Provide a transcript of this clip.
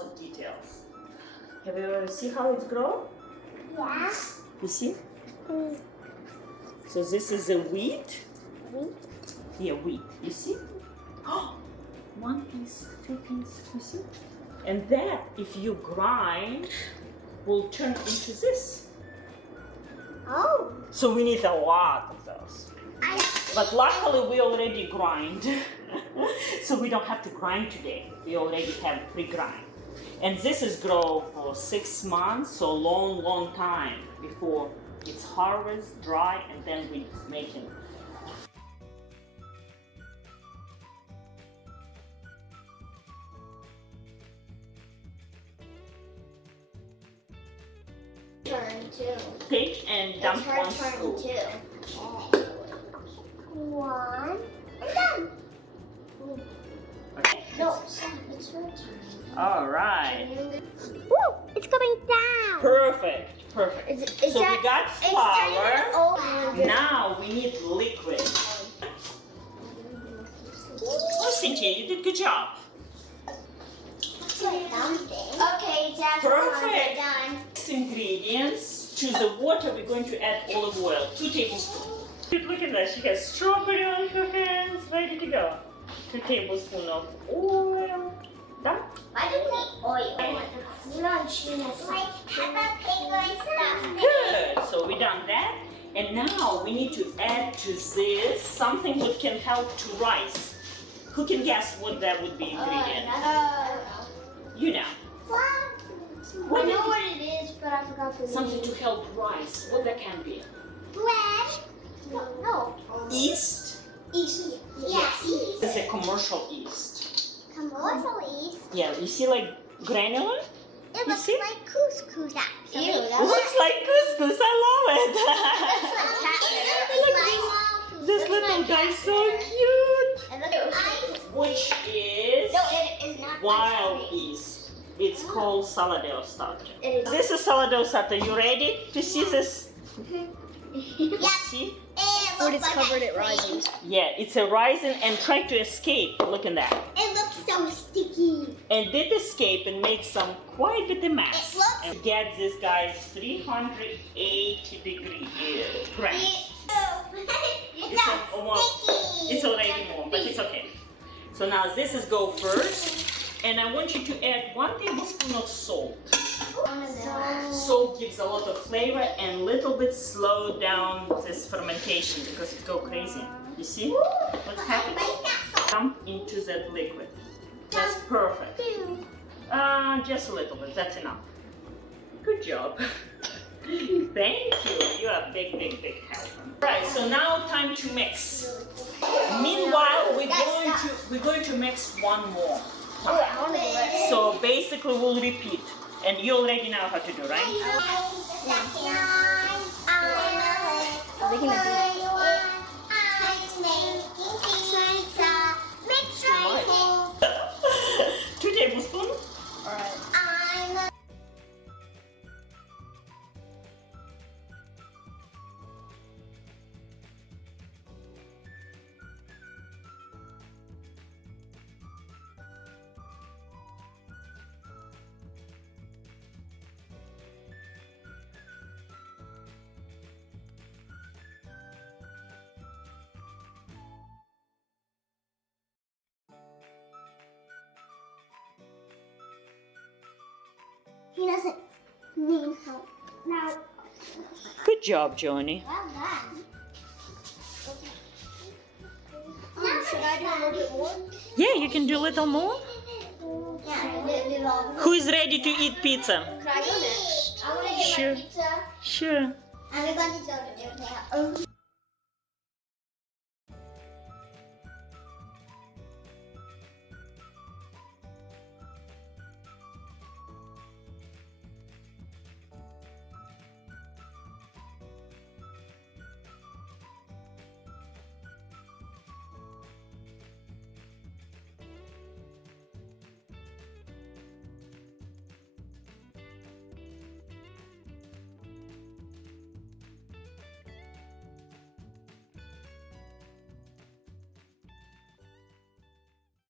lots of details. Have you ever seen how it's grown? Yeah. You see? So this is the wheat. Wheat? Yeah, wheat. You see? Oh, one piece, two pieces. You see? And that, if you grind, will turn into this. Oh. So we need a lot of those. But luckily we already grind. So we don't have to grind today. We already have pre-grind. And this is grown for 6 months, so long time before it's harvest, dry, and then we make it. Turn two. Take and dump one It's her turn scoop. two. One. And done. Okay. No, Sam, it's her turn. All right. Woo! It's coming down. Perfect. Perfect. Is So that, we got it's flour. turning Now we need liquid. Oh, Cynthia, you did good job. Okay, that's Perfect. done. Ingredients. To the water, we're going to add olive oil, 2 tablespoons. Look at that, she has strawberry on her hands, ready to go. 2 tablespoons of oil. Done? Why do we need oil? You know, she has Good. So we done that. And now we need to add to this something that can help to rice. Who can guess what that would be ingredient? You know. I know what it is, but I forgot the name. Something to help rice. What that can be? Bread? No. Yeast? Yeast. Yeah, yeast. It's a commercial yeast. Commercial yeast. Yeah, you see like granular? It looks see? like couscous actually. Ew, Looks like couscous. I love it. This little guy's so cute. Which is No, it is not wild actually. yeast. It's called sourdough starter. It is. This is sourdough starter. You ready to see this? Yeah. See? Food is covered, it rises. Yeah, it's a rising and try to escape. Look at that. It looks so sticky. And did escape and make some quite a bit of mess. It looks- And get this guy's 380 degree press. It's so almost- sticky. It's already warm, but it's okay. So now this is go first. And I want you to add 1 tablespoon of salt. Salt gives a lot of flavor and little bit slow down this fermentation because it go crazy. You see what's happening? Dump into that liquid. That's perfect. Just a little bit, that's enough. Good job. Thank you. You're a big helper. Right, so now time to mix. Meanwhile, we're going to mix one more. So basically we'll repeat. And you already know how to do, right? Right. 2 tablespoons. Alright. He doesn't need help. Now, Good job, Joni. well done. Should I do a little bit more? Yeah, you can do a little more. Yeah, Who is ready to eat pizza? Can I go next? I want to get Sure. my pizza. Sure. And we're going to go to the